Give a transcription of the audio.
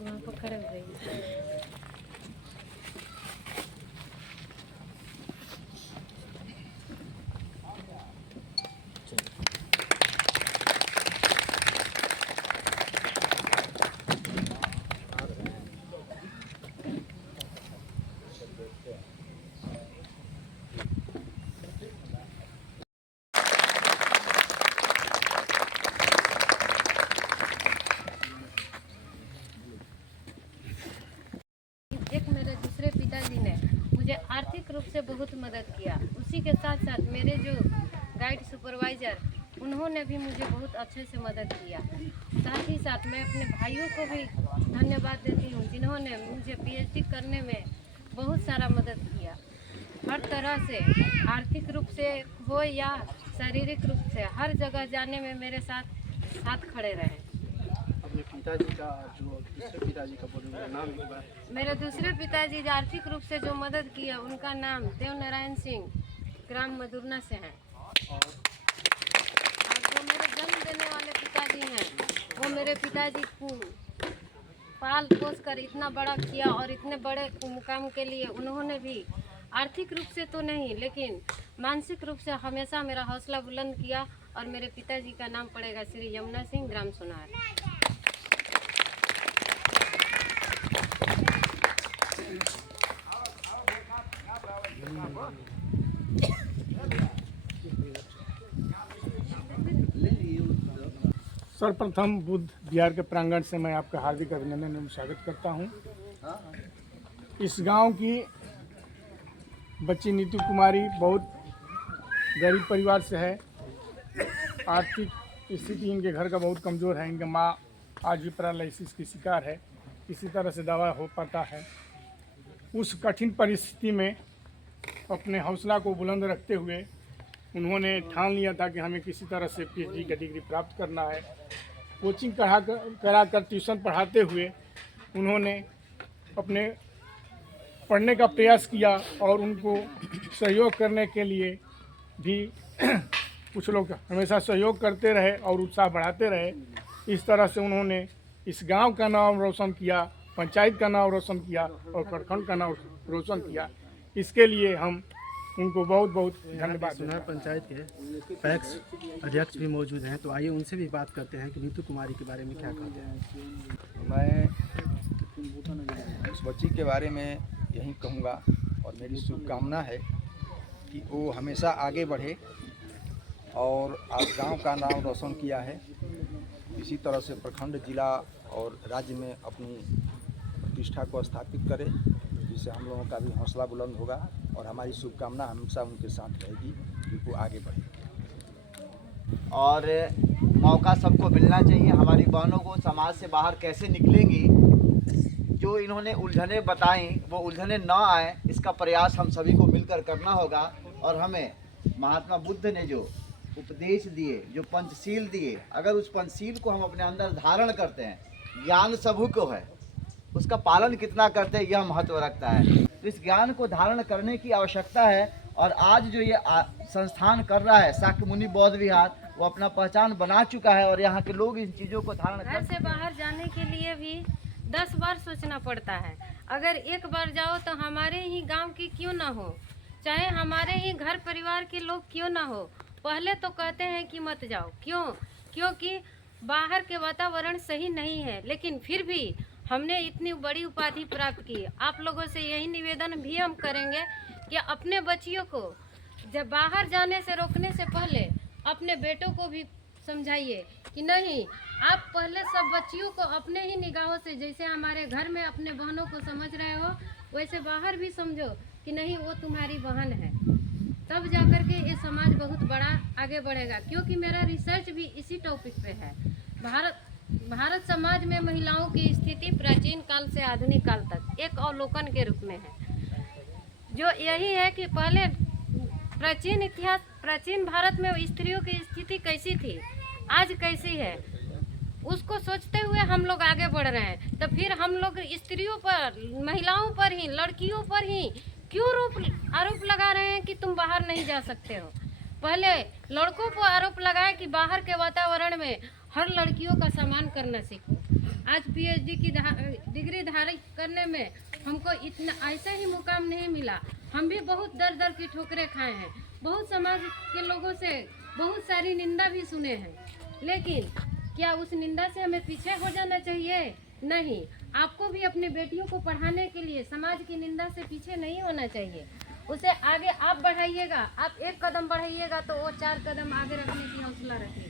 वहाँ पर खड़े हो गए। एक मेरे दूसरे पिताजी ने मुझे आर्थिक रूप से बहुत मदद किया। उसी के साथ साथ मेरे जो गाइड सुपरवाइज़र उन्होंने भी मुझे बहुत अच्छे से मदद किया। साथ ही साथ मैं अपने भाइयों को भी धन्यवाद देती हूँ जिन्होंने मुझे पीएचडी करने में बहुत सारा मदद किया। हर तरह से आर्थिक रूप से हो या शारीरिक रूप से हर जगह जाने में मेरे साथ खड़े रहे। अपने पिताजी का जो दूसरे पिताजी का बोले उनका नाम एक बार। मेरे दूसरे पिताजी जो आर्थिक रूप से जो मदद किया उनका नाम देवनारायण सिंह, ग्राम मधुरना से हैं। और जो मेरे जन्म देने वाले पिताजी हैं वो मेरे पिताजी को पाल पोस कर इतना बड़ा किया और इतने बड़े मुकाम के लिए उन्होंने भी आर्थिक रूप से तो नहीं लेकिन मानसिक रूप से हमेशा मेरा हौसला बुलंद किया। और मेरे पिताजी का नाम पड़ेगा श्री यमुना सिंह, ग्राम सोनार। सर्वप्रथम बुद्ध विहार के प्रांगण से मैं आपका हार्दिक अभिनंदन एवं स्वागत करता हूं। इस गांव की बच्ची नीतू कुमारी बहुत गरीब परिवार से है। आर्थिक स्थिति इनके घर का बहुत कमज़ोर है। इनका माँ आज भी पैरालिसिस की शिकार है, किसी तरह से दवा हो पाता है। उस कठिन परिस्थिति में अपने हौसला को बुलंद रखते हुए उन्होंने ठान लिया था कि हमें किसी तरह से पीएचडी की डिग्री प्राप्त करना है। कोचिंग कराकर ट्यूशन पढ़ाते हुए उन्होंने अपने पढ़ने का प्रयास किया और उनको सहयोग करने के लिए भी कुछ लोग हमेशा सहयोग करते रहे और उत्साह बढ़ाते रहे। इस तरह से उन्होंने इस गांव का नाम रोशन किया, पंचायत का नाम रोशन किया और प्रखंड का नाम रोशन किया। इसके लिए हम उनको बहुत बहुत धन्यवाद। सोनार पंचायत के पैक्स अध्यक्ष भी मौजूद हैं, तो आइए उनसे भी बात करते हैं कि नीतू कुमारी के बारे में क्या कहते हैं। मैं उस बच्ची के बारे में यही कहूँगा और मेरी शुभकामना है कि वो हमेशा आगे बढ़े और आज गांव का नाम रोशन किया है। इसी तरह से प्रखंड, जिला और राज्य में अपनी प्रतिष्ठा को स्थापित करे, जिससे हम लोगों का भी हौसला बुलंद होगा और हमारी शुभकामना हमेशा उनके साथ रहेगी कि वो आगे बढ़े। और मौका सबको मिलना चाहिए। हमारी बहनों को समाज से बाहर कैसे निकलेंगी, जो इन्होंने उलझने बताई वो उलझने ना आए, इसका प्रयास हम सभी को मिलकर करना होगा। और हमें महात्मा बुद्ध ने जो उपदेश दिए, जो पंचशील दिए, अगर उस पंचशील को हम अपने अंदर धारण करते हैं, ज्ञान सबू को है, उसका पालन कितना करते हैं यह महत्व रखता है। तो इस ज्ञान को धारण करने की आवश्यकता है। और आज जो ये संस्थान कर रहा है शाक्यमुनि बौद्ध विहार, वो अपना पहचान बना चुका है और यहाँ के लोग इन चीज़ों को धारण घर से बाहर जाने के लिए भी 10 बार सोचना पड़ता है। अगर एक बार जाओ तो हमारे ही गांव की क्यों ना हो, चाहे हमारे ही घर परिवार के लोग क्यों ना हो, पहले तो कहते हैं कि मत जाओ। क्यों? क्योंकि बाहर के वातावरण सही नहीं है। लेकिन फिर भी हमने इतनी बड़ी उपाधि प्राप्त की। आप लोगों से यही निवेदन भी हम करेंगे कि अपने बच्चियों को जब बाहर जाने से रोकने से पहले अपने बेटों को भी समझाइए कि नहीं, आप पहले सब बच्चियों को अपने ही निगाहों से, जैसे हमारे घर में अपने बहनों को समझ रहे हो, वैसे बाहर भी समझो कि नहीं वो तुम्हारी बहन है। तब जाकर के ये समाज बहुत बड़ा आगे बढ़ेगा। क्योंकि मेरा रिसर्च भी इसी टॉपिक पे है। भारत समाज में महिलाओं की स्थिति प्राचीन काल से आधुनिक काल तक एक अवलोकन के रूप में है, जो यही है कि पहले प्राचीन भारत में स्त्रियों की स्थिति कैसी थी, आज कैसी है, उसको सोचते हुए हम लोग आगे बढ़ रहे हैं। तो फिर हम लोग स्त्रियों पर, महिलाओं पर ही, लड़कियों पर ही क्यों आरोप लगा रहे हैं कि तुम बाहर नहीं जा सकते हो। पहले लड़कों को आरोप लगाए कि बाहर के वातावरण में हर लड़कियों का सम्मान करना सीखो। आज पीएचडी की डिग्री धारण करने में हमको इतना ऐसा ही मुकाम नहीं मिला। हम भी बहुत दर दर की ठोकरें खाए हैं, बहुत समाज के लोगों से बहुत सारी निंदा भी सुने हैं, लेकिन क्या उस निंदा से हमें पीछे हो जाना चाहिए? नहीं, आपको भी अपनी बेटियों को पढ़ाने के लिए समाज की निंदा से पीछे नहीं होना चाहिए। उसे आगे आप बढ़ाइएगा। आप एक कदम बढ़ाइएगा तो वो 4 कदम आगे रखने की हौसला रखेगा।